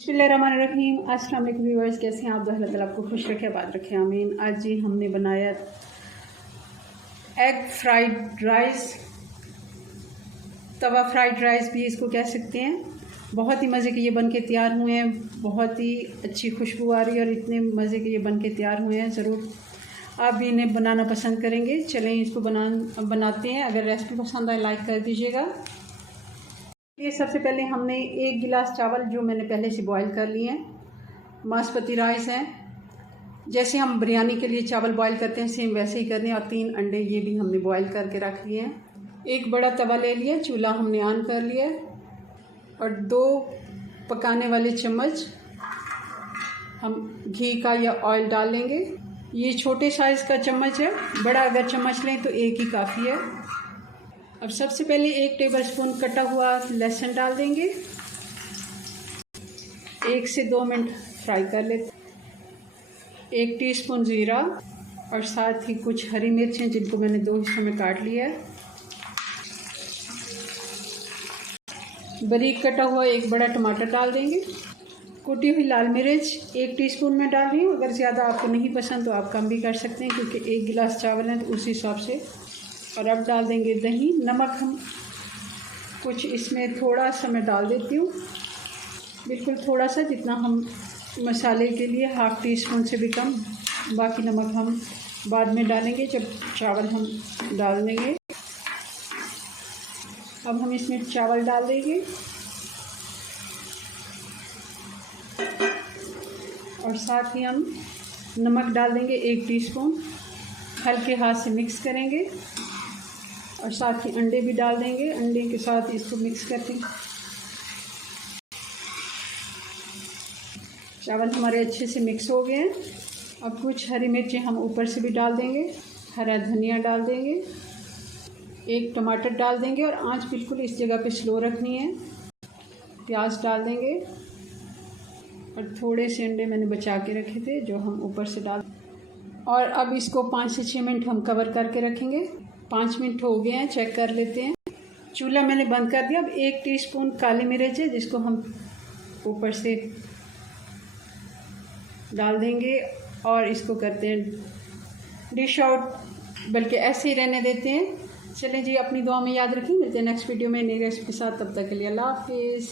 बिस्मिल्लाहिर्रहमानिर्रहीम। अस्सलाम वालेकुम व्यूअर्स, कैसे हैं आप? अल्लाह ताला आपको खुश रखे, आबाद रखे, आमीन। आज जी हमने बनाया एग फ्राइड राइस, तवा फ्राइड राइस भी इसको कह सकते हैं। बहुत ही मज़े के ये बन के तैयार हुए हैं, बहुत ही अच्छी खुशबू आ रही है और इतने मज़े के ये बन के तैयार हुए हैं। ज़रूर आप भी इन्हें बनाना पसंद करेंगे। चलें इसको बनाते हैं। अगर रेसिपी पसंद आए लाइक कर दीजिएगा। ये सबसे पहले हमने 1 गिलास चावल जो मैंने पहले से बॉईल कर लिए हैं, बासमती राइस हैं। जैसे हम बिरयानी के लिए चावल बॉईल करते हैं सेम वैसे ही करने, और 3 अंडे ये भी हमने बॉईल करके रख लिए हैं। एक बड़ा तवा ले लिया, चूल्हा हमने ऑन कर लिया और 2 पकाने वाले चम्मच हम घी का या ऑयल डाल लेंगे। ये छोटे साइज़ का चम्मच है, बड़ा अगर चम्मच लें तो एक ही काफ़ी है। अब सबसे पहले 1 टेबलस्पून कटा हुआ लहसुन डाल देंगे। 1 से 2 मिनट फ्राई कर लेते। 1 टीस्पून ज़ीरा और साथ ही कुछ हरी मिर्चें जिनको मैंने 2 हिस्सों में काट लिया है। बारीक कटा हुआ 1 बड़ा टमाटर डाल देंगे। कुटी हुई लाल मिर्च 1 टीस्पून में डाल रही हूँ। अगर ज़्यादा आपको नहीं पसंद तो आप कम भी कर सकते हैं, क्योंकि 1 गिलास चावल है तो उस हिसाब से। और अब डाल देंगे दही। नमक हम कुछ इसमें थोड़ा सा मैं डाल देती हूँ, बिल्कुल थोड़ा सा, जितना हम मसाले के लिए, 1/2 टीस्पून से भी कम। बाकी नमक हम बाद में डालेंगे जब चावल हम डाल देंगे। अब हम इसमें चावल डाल देंगे और साथ ही हम नमक डाल देंगे 1 टीस्पून। हल्के हाथ से मिक्स करेंगे और साथ ही अंडे भी डाल देंगे। अंडे के साथ इसको मिक्स करके चावल हमारे अच्छे से मिक्स हो गए हैं। अब कुछ हरी मिर्चें हम ऊपर से भी डाल देंगे, हरा धनिया डाल देंगे, 1 टमाटर डाल देंगे और आंच बिल्कुल इस जगह पे स्लो रखनी है। प्याज डाल देंगे और थोड़े से अंडे मैंने बचा के रखे थे जो हम ऊपर से डाल। और अब इसको 5 से 6 मिनट हम कवर करके रखेंगे। 5 मिनट हो गए हैं, चेक कर लेते हैं। चूल्हा मैंने बंद कर दिया। अब 1 टीस्पून काली मिर्च है जिसको हम ऊपर से डाल देंगे और इसको करते हैं डिश आउट, बल्कि ऐसे ही रहने देते हैं। चलें जी, अपनी दुआ में याद रखें। मिलते हैं नेक्स्ट वीडियो में नई रेसिपी के साथ। तब तक के लिए अल्लाह हाफिज़।